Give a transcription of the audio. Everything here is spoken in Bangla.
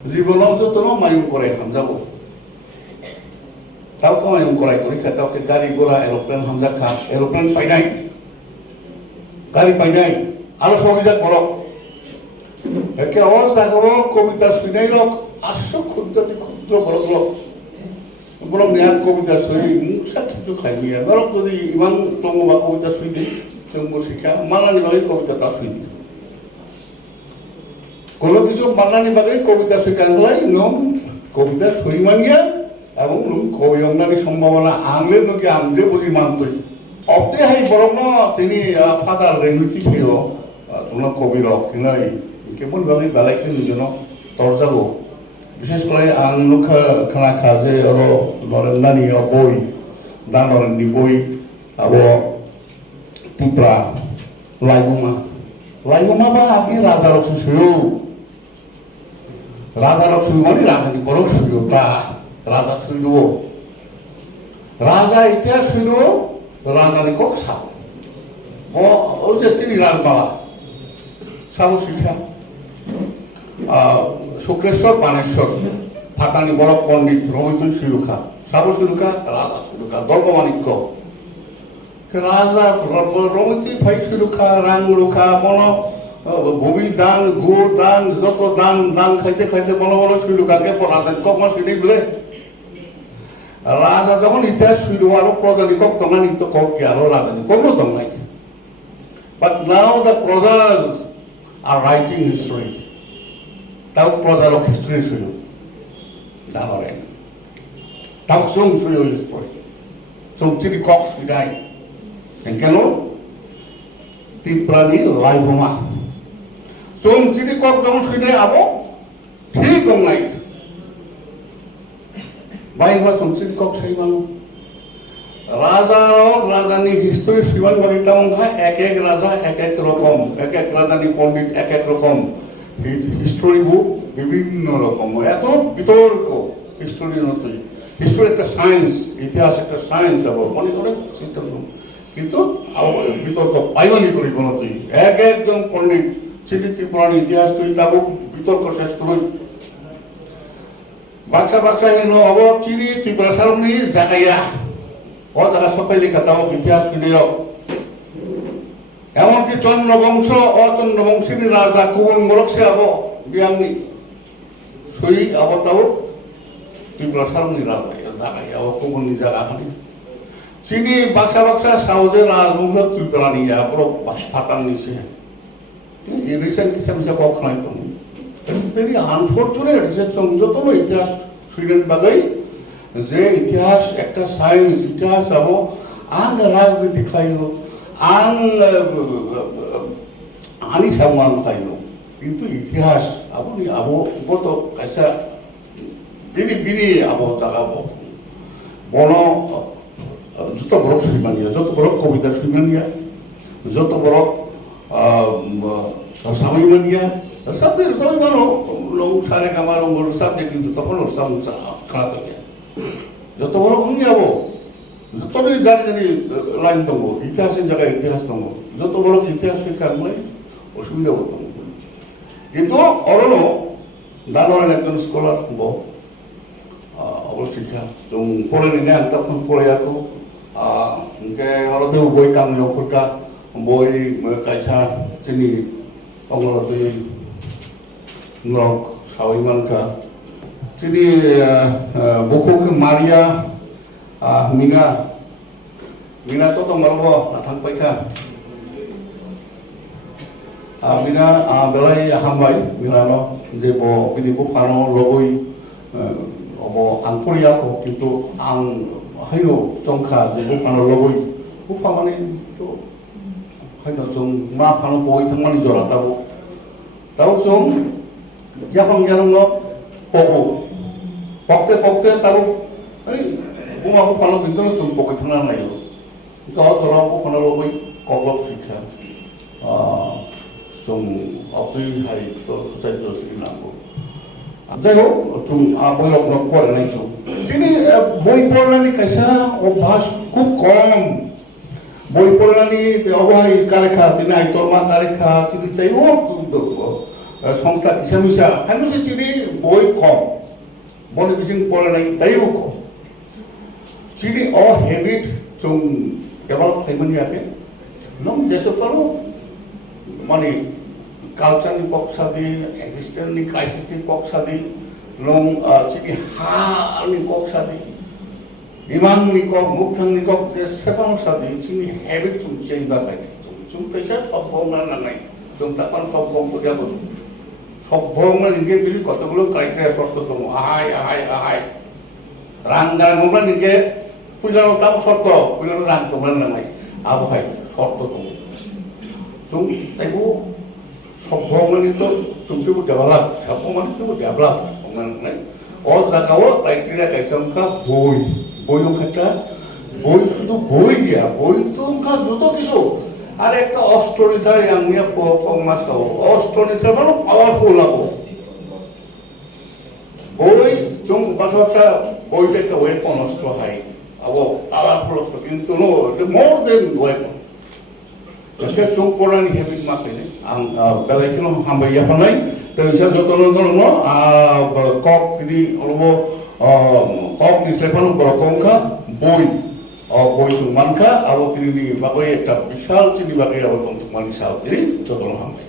জীবনত তো মায়ুম করে হামজাবো তাও তো মায়ুম করাই করি তাওকে গাড়ি ঘোড়া এরোপ্লেন হামজা খা এরোপ্লেন পাই নাই গাড়ি পাই নাই আরো সহজা করো একে অবস্থা করো কবিতা শুনাই রক আসো ক্ষুদ্র ক্ষুদ্র বড় বড় বড় মেয়াদ কবিতা শুই মুখা কিছু খাই মিয়া ধরো যদি ইমান টঙ্গ বা কবিতা শুই দিই চঙ্গ শিক্ষা মানানি ভাবে কবিতা শুই দিই কোনো কিছু বানানি ভাবে কবিতা শিখাই নম কবিতা সই মানিয়া এবং কবি অঙ্গানি সম্ভাবনা আংলের নাকি আমজে বুঝি মানতই অপ্রে হাই বরং তিনি ফাদার রেনুতি ফেও তোমার কবি রক নাই কেমন ভাবে বেলাইকে নিজন তরজাগো বিশেষ করে আং নুখা খানা খাজে অর নরেন্দানি বই দা নরেন্দি বই আবো টিপ্রা লাইগুমা বা আপনি রাজা রক্ষ শুয়েও রাজা রক্ষ মানে রাজানি বড় শুয়েও তা রাজা শুইল রাজা ইতিহাস শুইল রাজানি কক সাব ও যে তিনি রাজবালা সাবু শিক্ষা শুক্রেশ্বর বানেশ্বর ফাটানি বড় পণ্ডিত রবীন্দ্র শিলুখা সাবু শিলুখা রাজা শিলুখা দর্পমাণিক্য রাজা রবীন্দ্র ভাই শিলুখা রাং রুখা বন ভূমি দান গো দান যত দান দান খাইতে খাইতে বলো বলো শিলুখাকে রাজা কখন শুনি বলে রাজা যখন ইতিহাস শুরু আরো প্রজানি কক দমানি তো কক কি আরো রাজানি কোনো দম নাই বাট নাও দ্য প্রজাস আর রাইটিং হিস্টরি তাও প্রজার হিস্টরি শুরু জানরে তাও সং শুরু হিস্টরি সং চিনি কক শুনাই কেন তিপ্রানি লাইভমা সং চিনি কক যখন শুনে আবো ঠিক দম নাই বাইরে চমচিত কক সেই মানুষ রাজা রাজানি হিস্টোরি শিবান বাড়িটা এক এক রাজা এক এক রকম এক এক রাজানি পণ্ডিত এক এক রকম হিস্টোরি বুক বিভিন্ন রকম এত বিতর্ক হিস্টোরি নতুন হিস্টোরি একটা সায়েন্স ইতিহাস একটা সায়েন্স আবার মনে করে চিন্তা করুন কিন্তু বিতর্ক পাইবানি করি কোনো তুই এক একজন পণ্ডিত চিঠি ত্রিপুরানি ইতিহাস তুই তাবুক বিতর্ক শেষ করুন বাচ্চা বাচ্চা হেন অব চিনি ত্রিপুরা সারনি জাগাইয়া ও জায়গা সকালে খাতাও ইতিহাস শুনে এমনকি চন্দ্রবংশ অচন্দ্রবংশী রাজা কুবন মরকসে আব বিয়ামনি সই আবতাও ত্রিপুরা সারনি রাজা জাগাইয়া ও কুবননি জায়গা খানি চিনি বাচ্চা বাচ্চা সাহজে রাজবংশ ত্রিপুরা নিয়ে পুরো ফাটান নিছে রিসেন্ট কিছু কক নাই তো very unfortunate যে যত ইতিহাস সুইডেন বাগাই যে ইতিহাস একটা সায়েন্স ইতিহাস আবো আং রাজনীতি খাইল আং আনি সম্মান খাইল কিন্তু ইতিহাস আপনি আবো গত কাইসা বিনি বিনি আবো জাগাবো বন যত বড় সুইমানিয়া যত বড় কবিতা সুইমানিয়া যত বড় সাময়িমানিয়া sabde soy mano lo usare kamaro moro sabde কিন্তু তখন ওর সামনে খারাপ থাকে যত বড় উনি যাবো যত জানি লাইন দেবো ইতিহাসের জায়গায় ইতিহাস দেবো যত বড় ইতিহাস শিক্ষা নয় অসুবিধা হতো কিন্তু অরণ দানোয়ার একজন স্কলার হব অবশিক্ষা পড়ে নিলে আমি তখন পড়ে যাবো হরতেও বই কামি অফুরকা বই কাইসা চিনি অঙ্গলতই Nrok Sawimanka jadi buku ke Maria Mina to marbo natang paika Mina belai hambai Mina no je bo bini bu kano logoi obo angpuria ko kintu ang hayo tongka je bu kano logoi bu pamane to hayo jong ma kano boi thangmani jora tau jong yapang yarong no pogo pokte taru ei bunga ko palo bintu tum pogo thana nai lo to tora ko kono lo boi koglok sikha tum apui hai to sai to sin nambo jago tum boi lo no pore nai to tini boi porani kaisa obhas খুব কম বই পড়ানি অবহাই কারেখা তিনি আইতরমা কারেখা তিনি চাই ও সংস্থা কিসামিসা হানুসি চিনি বই কম বড় বিসিং পড়ে নাই তাইও কম চিনি অ হেবিট जों डेभेलप खालामनो हायाखै नों जेसेबां माने कालचारनि पक्षादि एक्जिस्टेन्सनि क्राइसिसनि पक्षादि नों चिनि हानि पक्षादि बिमांनि कक मुक्तांनि कक जेसेबां सादि चिनि हेबिट जों चेंज बानाय जों तैसा सबभावना नांनाय जों तापान सबभाव दियाबो सबभावना निजे बिदि कतगुलो क्राइटेरिया शर्त दङ आहाय रां गारङोब्ला निजे पुजाराव ताप शर्त पुजाराव रां दंना नांनाय आबहाय शर्त दङ जों ताइखौ सबभावनानि तो जोंबो डेभेलप सबभावनानि डेभेलप हमनानै अ जागाव क्राइटेरिया कायसमखा বইও একটা বই শুধু বই দিয়া বই তো যত কিছু আর একটা অস্ট্রনিতা আমি মাস অস্ট্রনিতা মানে পাওয়ারফুল লাগো বই जों বাসাটা বইটা একটা ওয়েপন অস্ত্র হয় আবো পাওয়ারফুল অস্ত্র কিন্তু নো মোর দেন ওয়েপন এটা जों পড়ানি হেবিট মাপেনে আং বেলাইছিল হামবাইয়া ফালাই তো ইসা যতন ধরন কক তিনি অলব kok di Stefan Borokongka boy boy Sumanka alo tini bagai eta bisal tini bagai awal untuk manisal jadi contoh hamai